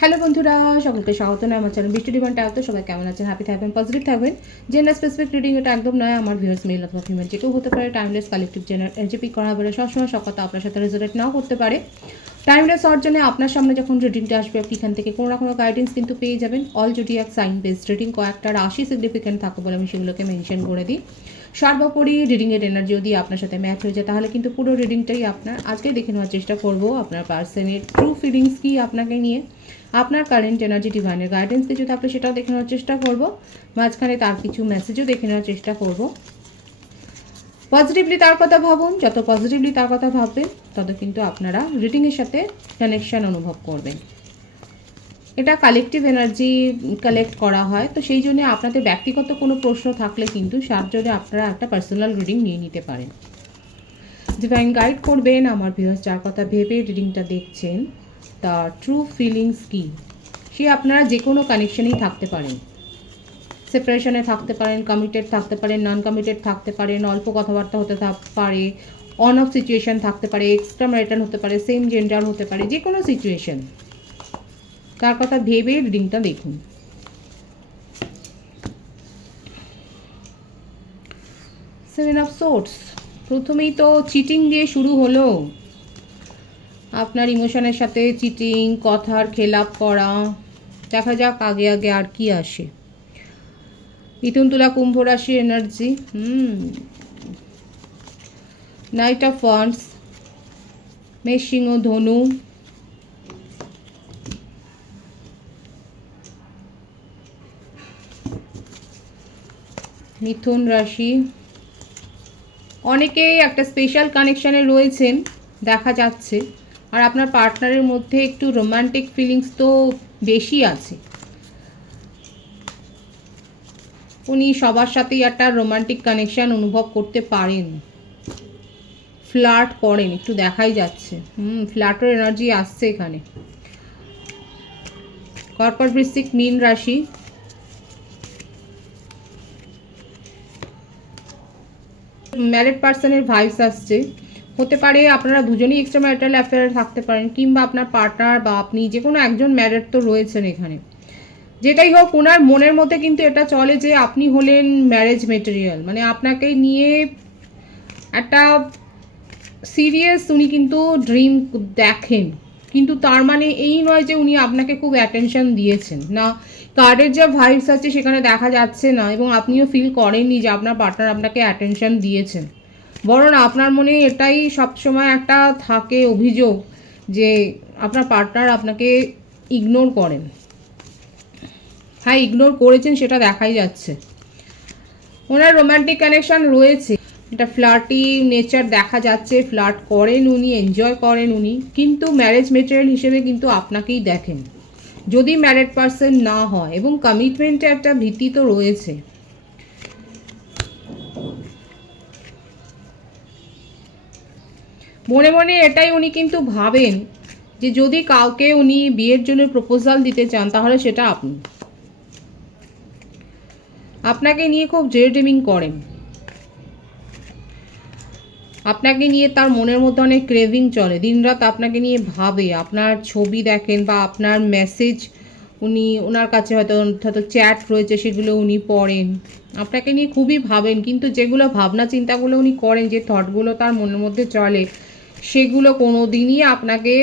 Hello বন্ধুরা, সকলকে স্বাগত নয় আমার চ্যানেল বৃষ্টি ডিভাইন ট্যারোতে। সবাই কেমন আছেন? হ্যাপি থাকবেন, পজিটিভ থাকবেন। জেন্ডার স্পেসিফিক রিডিং এটা একদম নয়। আমার ভিউয়ার্স মেল অথবা ফিমেল যে কেউ হতে পারে। টাইমলেস কালেকটিভ জেনার এনজেপি করা হবে সবসময় সব কথা আপনার সাথে রেজোনেট নাও করতে পারে। টাইমলেস হওয়ার জন্য আপনার সামনে যখন রিডিংটা আসবে আপনি এখান থেকে কোনো না কোনো গাইডেন্স কিন্তু পেয়ে যাবেন। All zodiac sign based reading, কয়েকটা রাশি সিগনিফিকেন্ট থাকে বলে আমি সেগুলোকে মেনশন করে দিই। সর্বোপরি রিডিংয়ের এনার্জি যদি আপনার সাথে ম্যাচ হয়ে যায় তাহলে কিন্তু পুরো রিডিংটাই আপনার। আজকে দেখে নেওয়ার চেষ্টা করব আপনার পার্সনের ট্রু ফিলিংস কি আপনাকে নিয়ে, আপনার কারেন্ট এনার্জি, ডিভাইনের গাইডেন্স কিছু থাকলে সেটাও দেখে নেওয়ার চেষ্টা করব। মাঝখানে তার কিছু মেসেজও দেখে নেওয়ার চেষ্টা করব। পজিটিভলি তার কথা ভাবুন, যত পজিটিভলি তার কথা ভাববেন তত কিন্তু আপনারা রিডিংয়ের সাথে কানেকশান অনুভব করবেন। এটা কালেকটিভ এনার্জি কালেক্ট করা হয়, তো সেই জন্য আপনাদের ব্যক্তিগত কোনো প্রশ্ন থাকলে কিন্তু তার জন্য আপনারা একটা পার্সোনাল রিডিং নিয়ে নিতে পারেন। ডিভাইন গাইড করবেন আমার ভিউয়ার্স যার কথা ভেবে রিডিংটা দেখছেন, তার ট্রু ফিলিংস কি। সে আপনারা যে কোনো কানেকশনেই থাকতে পারেন, সেপারেশনে থাকতে পারেন, কমিটেড থাকতে পারেন, নন কমিটেড থাকতে পারেন, অল্প কথাবার্তা হতে পারে, অন অফ সিচুয়েশন থাকতে পারে, এক্সট্রা ম্যারিটাল হতে পারে, সেম জেন্ডার হতে পারে, যে কোনো সিচুয়েশন তার কথা ভেবে রিডিংটা দেখুন। সেভেন অফ সোর্স, প্রথমেই তো চিটিং দিয়ে শুরু হলো। আপনার ইমোশনের সাথে চিটিং, কথার খেলাপ করা। দেখা যাক আগে আগে আর কি আসে। মিথুন, তুলা, কুম্ভ রাশি এনার্জি। নাইট অফ ওয়ান্ডস, মেষ, সিংহ, ধনু। মিথুন রাশি, অনেকেই একটা স্পেশাল কানেকশানে রয়েছেন দেখা যাচ্ছে, আর আপনার পার্টনারের মধ্যে একটু রোমান্টিক ফিলিংস তো বেশি আছে। উনি সবার সাথেই একটা রোমান্টিক কানেকশান অনুভব করতে পারেন, ফ্লার্ট করেন, একটু দেখাই যাচ্ছে। ফ্লার্টের এনার্জি আসছে এখানে। কর্কট, বৃশ্চিক, মীন রাশি, ম্যারিড পার্সনের ভাইবস আসছে। হতে পারে আপনারা দুজনেই এক্সট্রা ম্যারিটাল অ্যাফেয়ারে থাকতে পারেন, কিংবা আপনার পার্টনার বা আপনি যে কোনো একজন ম্যারিড তো রয়েছেন এখানে। যেটাই হোক, ওনার মনের মধ্যে কিন্তু এটা চলে যে আপনি হলেন ম্যারেজ মেটেরিয়াল, মানে আপনাকে নিয়ে একটা সিরিয়াস উনি কিন্তু ড্রিম দেখেন। কিন্তু তার মানে এই নয় যে উনি আপনাকে খুব অ্যাটেনশন দিয়েছেন না। কার্ডের যা ভাইবস আছে সেখানে দেখা যাচ্ছে না, এবং আপনিও ফিল করেননি যে আপনার পার্টনার আপনাকে অ্যাটেনশন দিয়েছেন। বরং আপনার মনে এটাই সবসময় একটা থাকে অভিযোগ যে আপনার পার্টনার আপনাকে ইগনোর করেন। হ্যাঁ, ইগনোর করেছেন সেটা দেখাই যাচ্ছে। ওনার রোম্যান্টিক কানেকশান রয়েছে, এটা ফ্লার্টি নেচার দেখা যাচ্ছে। ফ্লার্ট করেন উনি, এনজয় করেন উনি, কিন্তু ম্যারেজ মেটেরিয়াল হিসেবে কিন্তু আপনাকেই দেখেন যদি ম্যারেড পার্সন না হয়, এবং কমিটমেন্টে একটা ভীতি তো রয়েছে। মনে মনে এটাই উনি কিন্তু ভাবেন যে যদি কাউকে উনি বিয়ের জন্য প্রপোজাল দিতে চান তাহলে সেটা আপনি। আপনাকে নিয়ে খুব ডেড্রিমিং করেন, আপনাকে নিয়ে তার মনের মধ্যে অনেক ক্রেভিং চলে, দিনরাত আপনাকে নিয়ে ভাবে, আপনার ছবি দেখেন বা আপনার মেসেজ উনি, ওনার কাছে হয়তো চ্যাট রয়েছে সেগুলো উনি পড়েন, আপনাকে নিয়ে খুবই ভাবেন। কিন্তু যেগুলো ভাবনা চিন্তাগুলো উনি করেন, যে থটগুলো তার মনের মধ্যে চলে, সেগুলো কোনো দিনই আপনাকে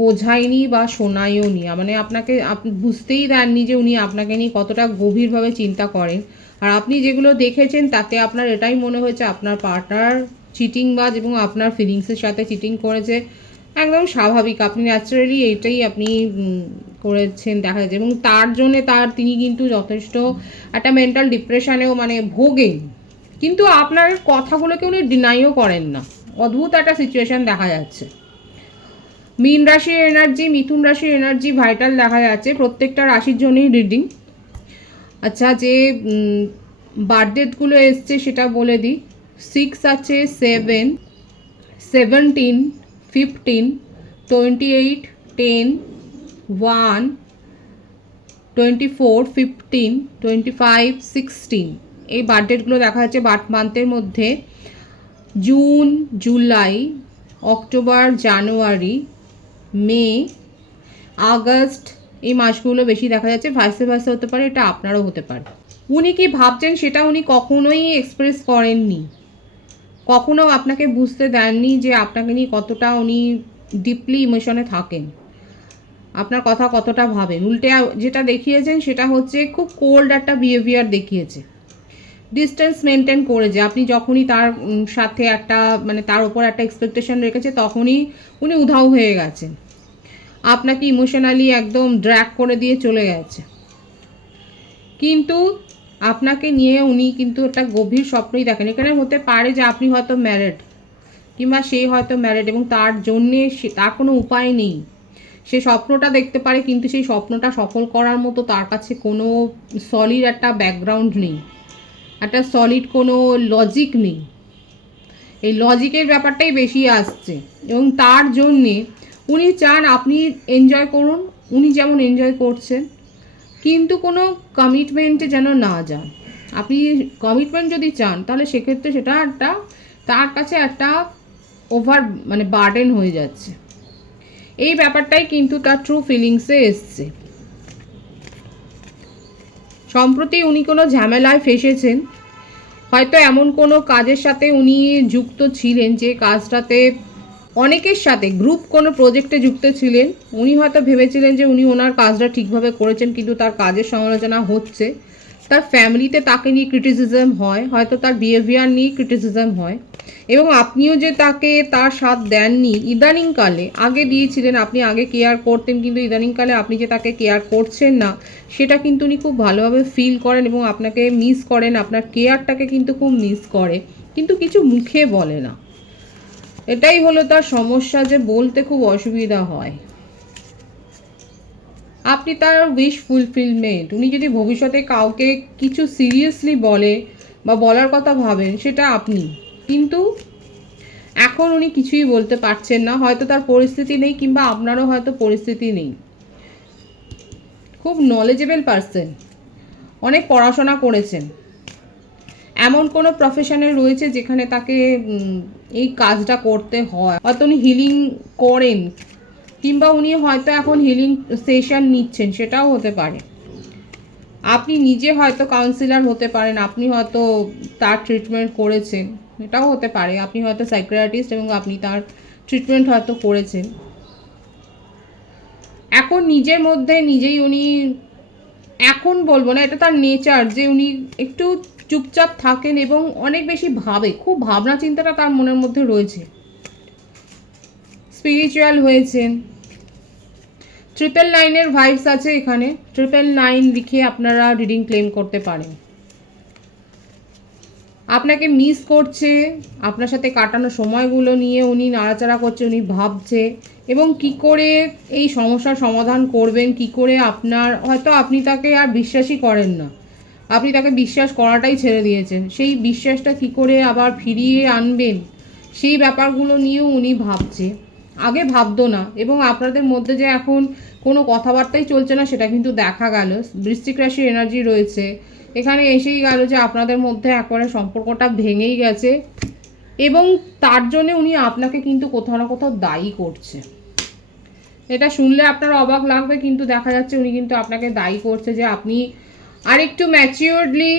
বোঝায়নি বা শোনায়ও নি। মানে আপনাকে বুঝতেই দেননি যে উনি আপনাকে নিয়ে কতটা গভীরভাবে চিন্তা করেন। আর আপনি যেগুলো দেখেছেন তাতে আপনার এটাই মনে হয়েছে আপনার পার্টনার চিটিংবাজ এবং আপনার ফিলিংসের সাথে চিটিং করেছে। একদম স্বাভাবিক, আপনি ন্যাচারালি এইটাই আপনি করেছেন দেখা যাচ্ছে, এবং তার জন্যে তিনি কিন্তু যথেষ্ট একটা মেন্টাল ডিপ্রেশনেও মানে ভোগেন। কিন্তু আপনার কথাগুলোকে উনি ডিনাইও করেন না। অদ্ভুত একটা সিচুয়েশান দেখা যাচ্ছে। মীন রাশির এনার্জি, মিথুন রাশির এনার্জি ভাইটাল দেখা যাচ্ছে। প্রত্যেকটা রাশির জন্যই রিডিং। আচ্ছা, যে বার্থডেটগুলো এসছে সেটা বলে দিই। 6 আছে, 7, 17, 15, 28, 10, 1, 24, 15, 25, 16 এই বার্থডেটগুলো দেখা যাচ্ছে বার্থ মান্থের মধ্যে। জুন, জুলাই, অক্টোবর, জানুয়ারি, মে, আগস্ট, এই মাসগুলো বেশি দেখা যাচ্ছে। ভাইসে ভার্সা হতে পারে, এটা আপনারও হতে পারে। উনি কি ভাবছেন সেটা উনি কখনোই এক্সপ্রেস করেননি, কখনো আপনাকে বুঝতে দেননি যে আপনাকে নিয়ে কতটা উনি ডিপলি ইমোশনে থাকেন, আপনার কথা কতটা ভাবেন। উল্টে যেটা দেখিয়েছেন সেটা হচ্ছে খুব কোল্ড একটা বিহেভিয়ার দেখিয়েছে, ডিস্টেন্স মেনটেন করেছে। আপনি যখনই তার সাথে একটা মানে তার উপর একটা এক্সপেকটেশন রেখেছে তখনই উনি উধাও হয়ে গেছেন, আপনাকে ইমোশনালি একদম ড্র্যাগ করে দিয়ে চলে গেছে। কিন্তু আপনাকে নিয়ে উনি কিন্তু একটা গভীর স্বপ্নই দেখেন। এখানে হতে পারে যে আপনি হয়তো ম্যারিড কিংবা সে হয়তো ম্যারিড এবং তার জন্যে তার কোনো উপায় নেই, সে স্বপ্নটা দেখতে পারে কিন্তু সেই স্বপ্নটা সফল করার মতো তার কাছে কোনো সলিড একটা ব্যাকগ্রাউন্ড নেই, একটা সলিড কোনো লজিক নেই। এই লজিকের ব্যাপারটাই বেশি আসছে এবং তার জন্যে উনি চান আপনি এনজয় করুন, উনি যেমন এনজয় করছেন, কিন্তু কোনো কমিটমেন্টে যেন না যান। আপনি কমিটমেন্ট যদি চান তাহলে সেক্ষেত্রে সেটা একটা তার কাছে একটা ওভার মানে বার্ডেন হয়ে যাচ্ছে। এই ব্যাপারটাই কিন্তু তার ট্রু ফিলিংসে এসছে। সম্প্রতি উনি কোনো ঝামেলায় ফেসেছেন, হয়তো এমন কোনো কাজের সাথে উনি যুক্ত ছিলেন যে কাজটাতে অনেকের সাথে গ্রুপ কোনো প্রজেক্টে যুক্ত ছিলেন। উনি হয়তো ভেবেছিলেন যে উনি ওনার কাজটা ঠিকভাবে করেছেন, কিন্তু তার কাজের সমালোচনা হচ্ছে, তার ফ্যামিলিতে তাকে নিয়ে ক্রিটিসিজম হয়, হয়তো তার বিহেভিয়ার নিয়ে ক্রিটিসিজম হয়, এবং আপনিও যে তাকে তার সাথ দেননি ইদানিংকালে, আগে দিয়েছিলেন, আপনি আগে কেয়ার করতেন, কিন্তু ইদানিংকালে আপনি যে তাকে কেয়ার করছেন না সেটা কিন্তু উনি খুব ভালোভাবে ফিল করেন এবং আপনাকে মিস করেন, আপনার কেয়ারটাকে কিন্তু খুব মিস করে, কিন্তু কিছু মুখে বলে না। এটাই হলো তার সমস্যা, যে বলতে খুব অসুবিধা হয়। আপনি তার উইশ ফুলফিলমেন্ট, উনি যদি ভবিষ্যতে কাউকে কিছু সিরিয়াসলি বলে বা বলার কথা ভাবেন সেটা আপনি, কিন্তু এখন উনি কিছুই বলতে পারছেন না, হয়তো তার পরিস্থিতি নেই কিংবা আপনারও হয়তো পরিস্থিতি নেই। খুব নলেজেবল পারসন, অনেক পড়াশোনা করেছেন, এমন কোনো প্রফেশনে রয়েছে যেখানে তাকে এই কাজটা করতে হয়, হয়তো উনি হিলিং করেন কিংবা উনি হয়তো এখন হিলিং সেশন নিচ্ছেন, সেটাও হতে পারে। আপনি নিজে হয়তো কাউন্সিলর হতে পারেন, আপনি হয়তো তার ট্রিটমেন্ট করেছেন, এটাও হতে পারে। আপনি হয়তো সাইকিয়াট্রিস্ট এবং আপনি তার ট্রিটমেন্ট হয়তো করেছেন। এখন নিজের মধ্যে নিজেই উনি, এখন বলবো না, এটা তার নেচার যে উনি একটু চুপচাপ থাকেন এবং অনেক বেশি ভাবে, খুব ভাবনা চিন্তাটা তার মনের মধ্যে রয়েছে। স্পিরিচুয়াল হয়েছেন, 999 ভাইবস আছে এখানে, 999 লিখে আপনারা রিডিং ক্লেম করতে পারেন। আপনাকে মিস করছে, আপনার সাথে কাটানো সময়গুলো নিয়ে উনি নাড়াচাড়া করছে, উনি ভাবছে, এবং কি করে এই সমস্যার সমাধান করবেন, কি করে আপনার, হয়তো আপনি তাকে আর বিশ্বাসই করেন না, আপনি তাকে বিশ্বাস করাটাই ছেড়ে দিয়েছেন, সেই বিশ্বাসটা কি করে আবার ফিরিয়ে আনবেন সেই ব্যাপারগুলো নিয়েও উনি ভাবছে, আগে ভাবতো না। এবং আপনাদের মধ্যে যে এখন কোনো কথাবার্তাই চলছে না সেটা কিন্তু দেখা গেল, বৃশ্চিক রাশির এনার্জি রয়েছে এখানে, এসেই গেল যে আপনাদের মধ্যে একবারে সম্পর্কটা ভেঙেই গেছে এবং তার জন্য উনি আপনাকে কিন্তু কোথাও না কোথাও দায়ী করছে। এটা শুনলে আপনার অবাক লাগবে, কিন্তু দেখা যাচ্ছে উনি কিন্তু আপনাকে দায়ী করছে যে আপনি আরেকটু ম্যাচিওরলি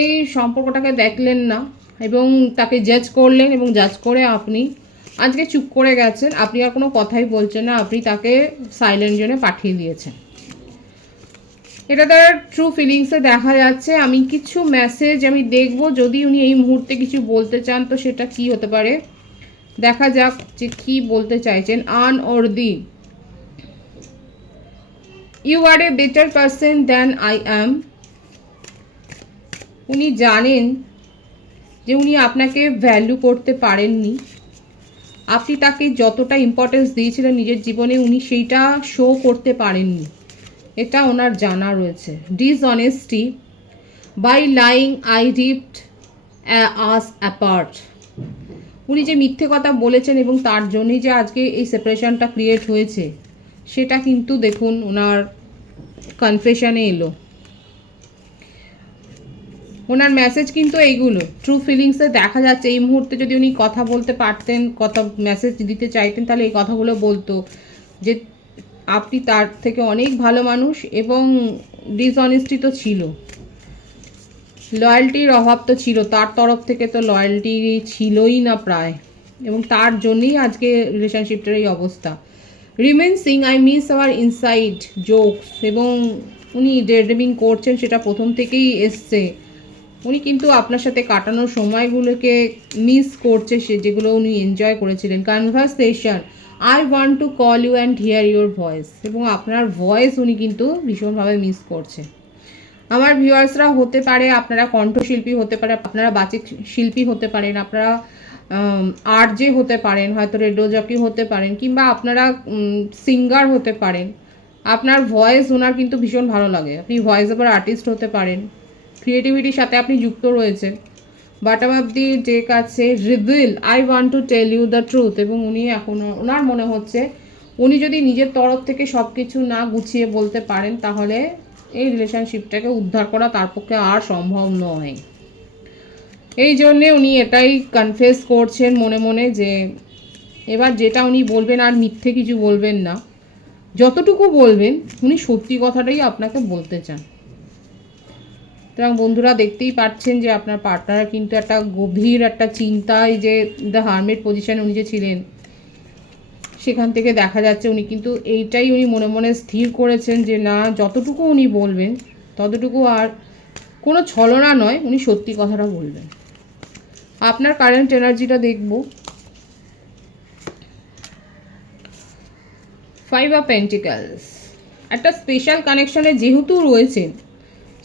এই সম্পর্কটাকে দেখলেন না এবং তাকে জাজ করলেন, এবং জাজ করে আপনি আজকে চুপ করে গেছেন, আপনি আর কোনো কথাই বলছেন না, আপনি তাকে সাইলেন্ট জোনে পাঠিয়ে দিয়েছেন। এটা তার ট্রু ফিলিংসে দেখা যাচ্ছে। আমি কিছু মেসেজ আমি দেখব, যদি উনি এই মুহূর্তে কিছু বলতে চান তো সেটা কি হতে পারে, দেখা যাক যে কি বলতে চাইছেন। Unworthy, you are a better person than I am. উনি জানেন যে উনি আপনাকে ভ্যালু করতে পারেননি, আপনি তাকে যতটা ইম্পর্টেন্স দিয়েছিলেন নিজের জীবনে উনি সেইটা শো করতে পারেননি, এটা ওনার জানা রয়েছে। Dishonesty, by lying I ripped us apart. উনি যে মিথ্যে কথা বলেছেন এবং তার জন্যই যে আজকে এই সেপারেশনটা ক্রিয়েট হয়েছে সেটা কিন্তু দেখুন ওনার কনফেশনে এলো। ওনার মেসেজ কিন্তু এইগুলো ট্রু ফিলিংসে দেখা যাচ্ছে। এই মুহূর্তে যদি উনি কথা বলতে পারতেন, কথা মেসেজ দিতে চাইতেন, তাহলে এই কথাগুলো বলতো যে আপনি তার থেকে অনেক ভালো মানুষ, এবং ডিসঅনেস্টি তো ছিল, লয়্যালটির অভাব তো ছিল, তার তরফ থেকে তো লয়্যালটি ছিলই না প্রায়, এবং তার জন্যই আজকে রিলেশনশিপটার এই অবস্থা। Remain Singh I miss hour inside jokes, এবং উনি ডেড্রিমিং করছেন সেটা প্রথম থেকেই এসছে। উনি কিন্তু আপনার সাথে কাটানোর সময়গুলোকে মিস করছে, সে যেগুলো উনি এনজয় করেছিলেন। Conversation, I want to call you and hear your voice, এবং আপনার ভয়েস উনি কিন্তু ভীষণভাবে মিস করছে। আমার ভিউয়ার্সরা হতে পারে আপনারা কণ্ঠশিল্পী, হতে পারে আপনারা বাচিক শিল্পী, হতে পারেন আপনারা আরজে হতে পারেন, হয়তো রেডিও জকি হতে পারেন, কিংবা আপনারা সিঙ্গার হতে পারেন। আপনার ভয়েস ওনার কিন্তু ভীষণ ভালো লাগে। আপনি ভয়েস ওভার আর্টিস্ট হতে পারেন, ক্রিয়েটিভিটির সাথে আপনি যুক্ত রয়েছেন। বটম অফ দি ডেক আছে reveal, I want to tell you the truth, এবং উনি এখন ওনার মনে হচ্ছে উনি যদি নিজের তরফ থেকে সব কিছু না গুছিয়ে বলতে পারেন, তাহলে এই রিলেশনশিপটাকে উদ্ধার করা তার পক্ষে আর সম্ভব নয়। এই জন্যে উনি এটাই কনফেস করছেন মনে মনে, যে এবার যেটা উনি বলবেন আর মিথ্যে কিছু বলবেন না, যতটুকু বলবেন উনি সত্যি কথাটাই আপনাকে বলতে চান। সুতরাং বন্ধুরা, দেখতেই পাচ্ছেন যে আপনার পার্টনার কিন্তু একটা গভীর একটা চিন্তায়, যে দ্য হারমিট পজিশনে উনি যে ছিলেন সেখান থেকে দেখা যাচ্ছে উনি কিন্তু এইটাই উনি মনে মনে স্থির করেছেন, যে না, যতটুকু উনি বলবেন ততটুকু আর কোনো ছলনা নয়, উনি সত্যি কথাটা বলবেন। আপনার কারেন্ট এনার্জিটা দেখব। 5 অফ পেন্টিকলস, একটা স্পেশাল কানেকশনে যেহেতু রয়েছেন,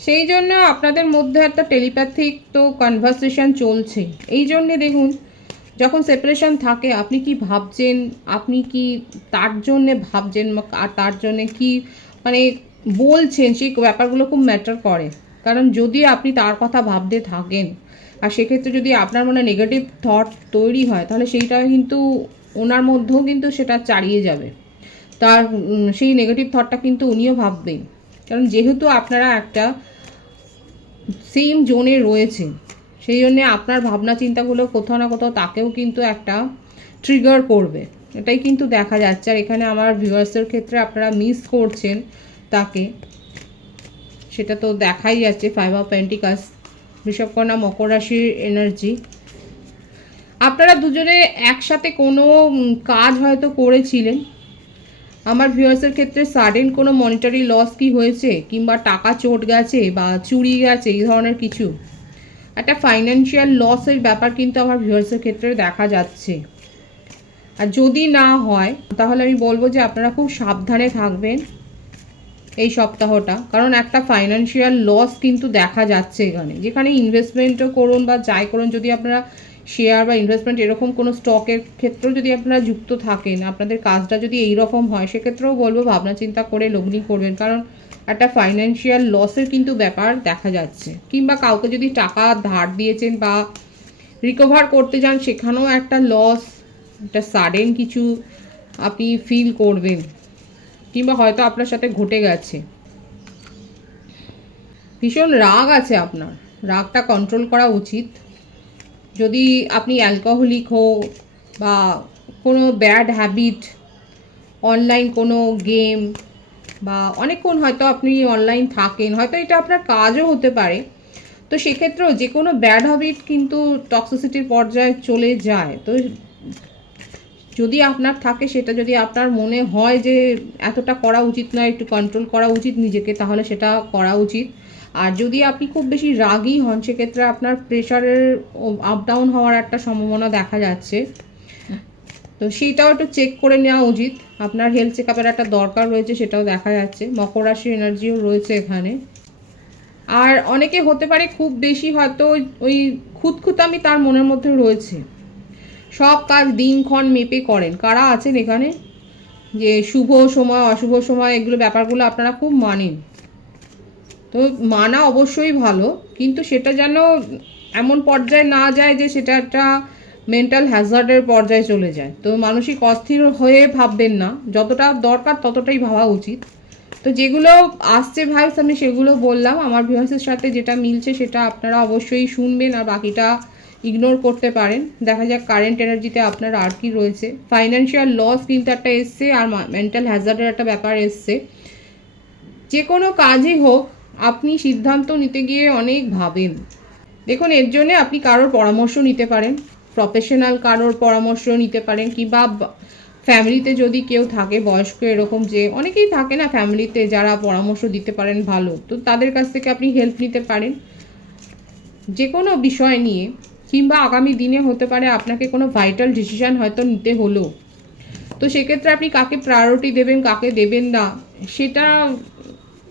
সেই জন্য আপনাদের মধ্যে একটা টেলিপ্যাথিক তো কনভারসেশন চলছে। এই জন্যে দেখুন, যখন সেপারেশন থাকে আপনি কি ভাবছেন, আপনি কি তার জন্যে ভাবছেন, আর তার জন্যে কি মানে বলছেন, সেই ব্যাপারগুলো খুব ম্যাটার করে। কারণ যদি আপনি তার কথা ভাবতে থাকেন, আর সেক্ষেত্রে যদি আপনার মনে নেগেটিভ থট তৈরি হয়, তাহলে সেইটা কিন্তু ওনার মধ্যেও কিন্তু সেটা চালিয়ে যাবে। তার সেই নেগেটিভ থটটা কিন্তু উনিও ভাববেন। কারণ যেহেতু আপনারা একটা সেম জোনে রয়েছেন, সেই জন্যে আপনার ভাবনা চিন্তাগুলো কোথাও না কোথাও তাকেও কিন্তু একটা ট্রিগার করবে, এটাই কিন্তু দেখা যাচ্ছে। আর এখানে আমার ভিউয়ার্সের ক্ষেত্রে আপনারা মিস করছেন তাকে, সেটা তো দেখাই যাচ্ছে। 5 অফ পেন্টিকলস, বৃষভকন্যা মকর রাশির এনার্জি। আপনারা দুজনে একসাথে কোনো কাজ হয়তো করেছিলেন। আমার ভিউয়ার্সের ক্ষেত্রে সাডেন কোনো মনিটারি লস কি হয়েছে, কিংবা টাকা চোট গেছে বা চুরি গেছে, এই ধরনের কিছু একটা ফাইন্যান্সিয়াল লসের ব্যাপার কিন্তু আমার ভিউয়ার্সের ক্ষেত্রে দেখা যাচ্ছে। আর যদি না হয়, তাহলে আমি বলবো যে আপনারা খুব সাবধানে থাকবেন এই সপ্তাহটা। কারণ একটা ফাইন্যান্সিয়াল লস কিন্তু দেখা যাচ্ছে এখানে। যেখানে ইনভেস্টমেন্টও করুন বা যাই করুন, যদি আপনারা শেয়ার বা ইনভেস্টমেন্ট এরকম কোনো স্টকের ক্ষেত্রেও যদি আপনারা যুক্ত থাকেন, আপনাদের কাজটা যদি এইরকম হয়, সেক্ষেত্রেও বলবো ভাবনা চিন্তা করে লগ্নি করবেন। কারণ একটা ফাইন্যান্সিয়াল লসের কিন্তু ব্যাপার দেখা যাচ্ছে। কিংবা কাউকে যদি টাকা ধার দিয়েছেন বা রিকভার করতে যান, সেখানেও একটা লস, একটা সাডেন কিছু আপনি ফিল করবেন, কিংবা হয়তো আপনার সাথে ঘটে গেছে। ভীষণ রাগ আছে আপনার, রাগটা কন্ট্রোল করা উচিত। যদি আপনি অ্যালকোহলিক হোক বা কোনো ব্যাড হ্যাবিট, অনলাইন কোনো গেম, বা অনেকক্ষণ হয়তো আপনি অনলাইন থাকেন, হয়তো এটা আপনার কাজও হতে পারে, তো সেক্ষেত্রেও যে কোনো ব্যাড হ্যাবিট কিন্তু টক্সিসিটির পর্যায়ে চলে যায়। তো যদি আপনার থাকে, সেটা যদি আপনার মনে হয় যে এতটা করা উচিত নয়, একটু কন্ট্রোল করা উচিত নিজেকে, তাহলে সেটা করা উচিত। আর যদি আপনি খুব বেশি রাগী হন, সেক্ষেত্রে আপনার প্রেশারের আপ ডাউন হওয়ার একটা সম্ভাবনা দেখা যাচ্ছে। তো সেইটাও একটু চেক করে নেওয়া উচিত। আপনার হেলথ চেক আপের একটা দরকার রয়েছে, সেটাও দেখা যাচ্ছে। মকর রাশির এনার্জিও রয়েছে এখানে। আর অনেকে হতে পারে খুব বেশি হয়তো ওই খুঁতখুঁতামি তার মনের মধ্যে রয়েছে, সব কাজ দিনক্ষণ মেপে করেন। কারা আছেন এখানে যে শুভ সময় অশুভ সময় এগুলো ব্যাপারগুলো আপনারা খুব মানেন, তো মানা অবশ্যই ভালো, কিন্তু সেটা যেন এমন পর্যায়ে না যায় যে সেটা একটা মেন্টাল হ্যাজার্ডের পর্যায়ে চলে যায়। তো মানসিক অস্থির হয়ে ভাববেন না, যতটা দরকার ততটাই ভাবা উচিত। তো যেগুলো আসছে ভাইবস আমি সেগুলো বললাম। আমার ভিউয়ার্সের সাথে যেটা মিলছে সেটা আপনারা অবশ্যই শুনবেন, আর বাকিটা ইগনোর করতে পারেন। দেখা যাক কারেন্ট এনার্জিতে আপনার আর কি রয়েছে। ফাইন্যান্সিয়াল লস কিন্তু একটা এসছে, আর মেন্টাল হ্যাজার্ডের একটা ব্যাপার এসছে। যে কোনো কাজই হোক আপনি সিদ্ধান্ত নিতে গিয়ে অনেক ভাবেন। দেখুন, এর জন্যে আপনি কারোর পরামর্শ নিতে পারেন, প্রফেশনাল কারোর পরামর্শ নিতে পারেন, কিংবা ফ্যামিলিতে যদি কেউ থাকে বয়স্ক, এরকম যে অনেকেই থাকে না ফ্যামিলিতে যারা পরামর্শ দিতে পারেন ভালো, তো তাদের কাছ থেকে আপনি হেল্প নিতে পারেন যে কোনো বিষয় নিয়ে। কিংবা আগামী দিনে হতে পারে আপনাকে কোনো ভাইটাল ডিসিশান হয়তো নিতে হলো, তো সেক্ষেত্রে আপনি কাকে প্রায়োরিটি দেবেন কাকে দেবেন না সেটা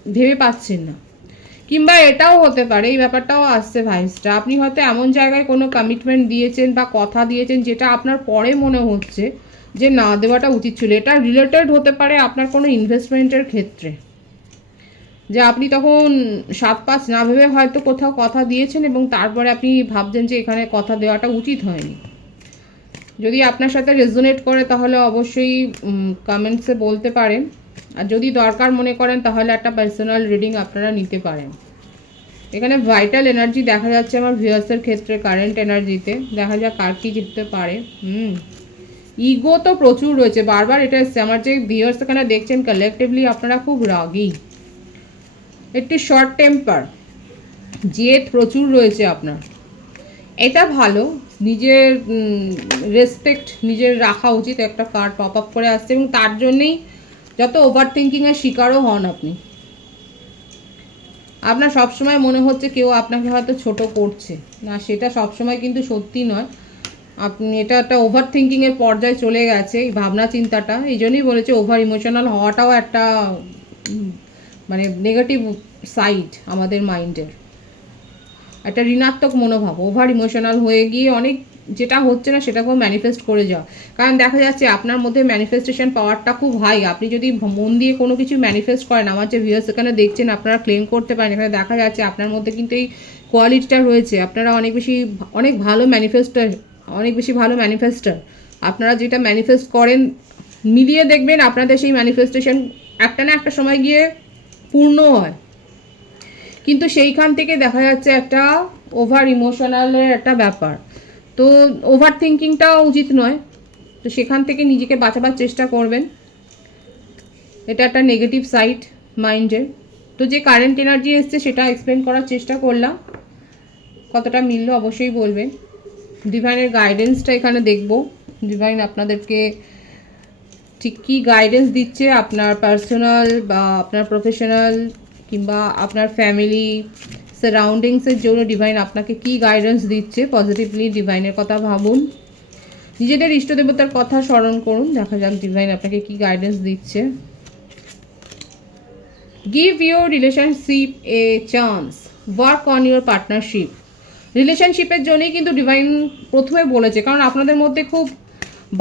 ভেবে পাচ্ছেন না। কিংবা এটাও হতে পারে, এই ব্যাপারটাও আসছে ভাইসটা, আপনি হয়তো এমন জায়গায় কোনো কমিটমেন্ট দিয়েছেন বা কথা দিয়েছেন যেটা আপনার পরে মনে হচ্ছে যে না দেওয়াটা উচিত ছিল। এটা রিলেটেড হতে পারে আপনার কোনো ইনভেস্টমেন্টের ক্ষেত্রে, যে আপনি তখন 7-5 না ভেবে হয়তো কোথাও কথা দিয়েছেন এবং তারপরে আপনি ভাবছেন যে এখানে কথা দেওয়াটা উচিত হয়নি। যদি আপনার সাথে রেজোনেট করে তাহলে অবশ্যই কমেন্টসে বলতে পারেন, আর যদি দরকার মনে করেন তাহলে একটা পার্সোনাল রিডিং আপনারা নিতে পারেন। এখানে ভাইটাল এনার্জি দেখা যাচ্ছে আমার ভিউয়ার্সের ক্ষেত্রে, কারেন্ট এনার্জিতে। দেখা যাক কার কি জিততে পারে। ইগো তো প্রচুর রয়েছে, বারবার এটা এসছে আমার যে ভিউয়ার্স এখানে দেখছেন কালেকটিভলি আপনারা খুব রাগী, একটু শর্ট টেম্পার, জেদ প্রচুর রয়েছে আপনার। এটা ভালো, নিজের রেসপেক্ট নিজের রাখা উচিত। একটা কার্ড পপ আপ করে আসছে এবং তার জন্যেই যত ওভার থিঙ্কিংয়ের শিকারও হন আপনি। আপনার সবসময় মনে হচ্ছে কেউ আপনাকে হয়তো ছোট করছে, না সেটা সবসময় কিন্তু সত্যি নয়। আপনি এটা একটা ওভার থিঙ্কিংয়ের পর্যায়ে চলে গেছে এই ভাবনা চিন্তাটা। এই জন্যই বলেছে ওভার ইমোশনাল হওয়াটাও একটা মানে নেগেটিভ সাইড আমাদের মাইন্ডের, একটা ঋণাত্মক মনোভাব। ওভার ইমোশনাল হয়ে গিয়ে অনেক যেটা হচ্ছে না সেটাকেও ম্যানিফেস্ট করে যাওয়া। কারণ দেখা যাচ্ছে আপনার মধ্যে ম্যানিফেস্টেশন পাওয়ারটা খুব হাই। আপনি যদি মন দিয়ে কোনো কিছু ম্যানিফেস্ট করেন, আমার যে ভিউয়ার্স এখানে দেখছেন আপনারা ক্লেম করতে পারেন, এখানে দেখা যাচ্ছে আপনার মধ্যে কিন্তু এই কোয়ালিটিটা রয়েছে। আপনারা অনেক ভালো ম্যানিফেস্টার। আপনারা যেটা ম্যানিফেস্ট করেন মিলিয়ে দেখবেন আপনাদের সেই ম্যানিফেস্টেশন একটা না একটা সময় গিয়ে পূর্ণ হয়। কিন্তু সেইখান থেকে দেখা যাচ্ছে একটা ওভার ইমোশনালের একটা ব্যাপার, তো ওভার থিঙ্কিংটাও উচিত নয়। তো সেখান থেকে নিজেকে বাঁচাবার চেষ্টা করবেন, এটা একটা নেগেটিভ সাইড মাইন্ডের। তো যে কারেন্ট এনার্জি এসছে সেটা এক্সপ্লেন করার চেষ্টা করলাম, কতটা মিললো অবশ্যই বলবেন। ডিভাইনের গাইডেন্সটা এখানে দেখব, ডিভাইন আপনাদেরকে ঠিক কী গাইডেন্স দিচ্ছে আপনার পার্সোনাল বা আপনার প্রফেশনাল কিংবা আপনার ফ্যামিলি সারাউন্ডিংসের জন্য ডিভাইন আপনাকে কি গাইডেন্স দিচ্ছে। পজিটিভলি ডিভাইনের কথা ভাবুন, নিজেদের ইষ্ট দেবতার কথা স্মরণ করুন। দেখা যাক ডিভাইন আপনাকে কি গাইডেন্স দিচ্ছে। Give your relationship a chance, work on your partnership. রিলেশনশিপের জন্যই কিন্তু ডিভাইন প্রথমে বলেছে, কারণ আপনাদের মধ্যে খুব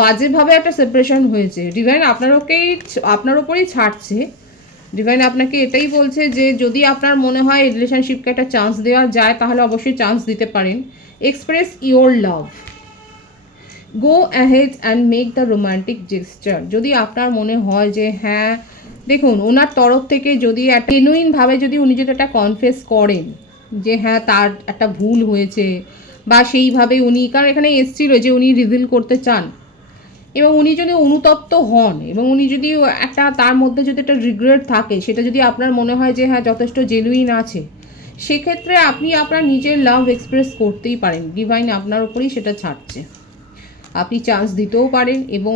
বাজেভাবে একটা সেপারেশন হয়েছে। ডিভাইন আপনার ওপরেই ছাড়ছে। ডিভাইন আপনাকে এটাই বলছে যে যদি আপনার মনে হয় রিলেশনশিপকে একটা চান্স দেওয়া যায় তাহলে অবশ্যই চান্স দিতে পারেন। Express your love, go ahead and make the romantic gesture. যদি আপনার মনে হয় যে হ্যাঁ, দেখুন ওনার তরফ থেকে যদি একটা জেনুইনভাবে যদি উনি যদি একটা কনফেস করেন যে হ্যাঁ তার একটা ভুল হয়েছে, বা সেইভাবে উনি, কারণ এখানে এসছিল যে উনি রিভিল করতে চান, এবং উনি যদি অনুতপ্ত হন এবং উনি যদি একটা তার মধ্যে যদি একটা রিগ্রেট থাকে, সেটা যদি আপনার মনে হয় যে হ্যাঁ যথেষ্ট জেনুইন আছে, সেক্ষেত্রে আপনি আপনার নিজের লাভ এক্সপ্রেস করতেই পারেন। ডিভাইন আপনার উপরেই সেটা ছাড়ছে। আপনি চান্স দিতেও পারেন এবং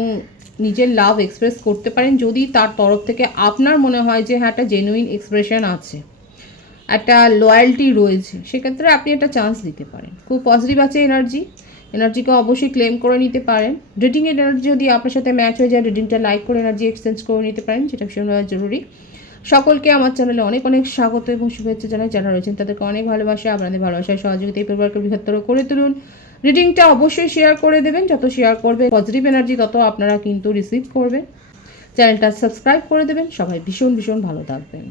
নিজের লাভ এক্সপ্রেস করতে পারেন যদি তার তরফ থেকে আপনার মনে হয় যে হ্যাঁ একটা জেনুইন এক্সপ্রেশন আছে, একটা লয়্যালটি রয়েছে, সেক্ষেত্রে আপনি একটা চান্স দিতে পারেন। খুব পজিটিভ আছে এনার্জিকে অবশ্যই ক্লেম করে নিতে পারেন। রিডিংয়ের এনার্জি যদি আপনার সাথে ম্যাচ হয়ে যায়, রিডিংটা লাইক করে এনার্জি এক্সচেঞ্জ করে নিতে পারেন, যেটা ভীষণভাবে জরুরি। সকলকে আমার চ্যানেলে অনেক অনেক স্বাগত এবং শুভেচ্ছা জানাই। যারা রয়েছেন তাদেরকে অনেক ভালোবাসা, আপনাদের ভালোবাসায় সহযোগিতা এই পরিবারকে বৃহত্তর করে তুলুন। রিডিংটা অবশ্যই শেয়ার করে দেবেন, যত শেয়ার করবে পজিটিভ এনার্জি তত আপনারা কিন্তু রিসিভ করবেন। চ্যানেলটা সাবস্ক্রাইব করে দেবেন। সবাই ভীষণ ভীষণ ভালো থাকবেন।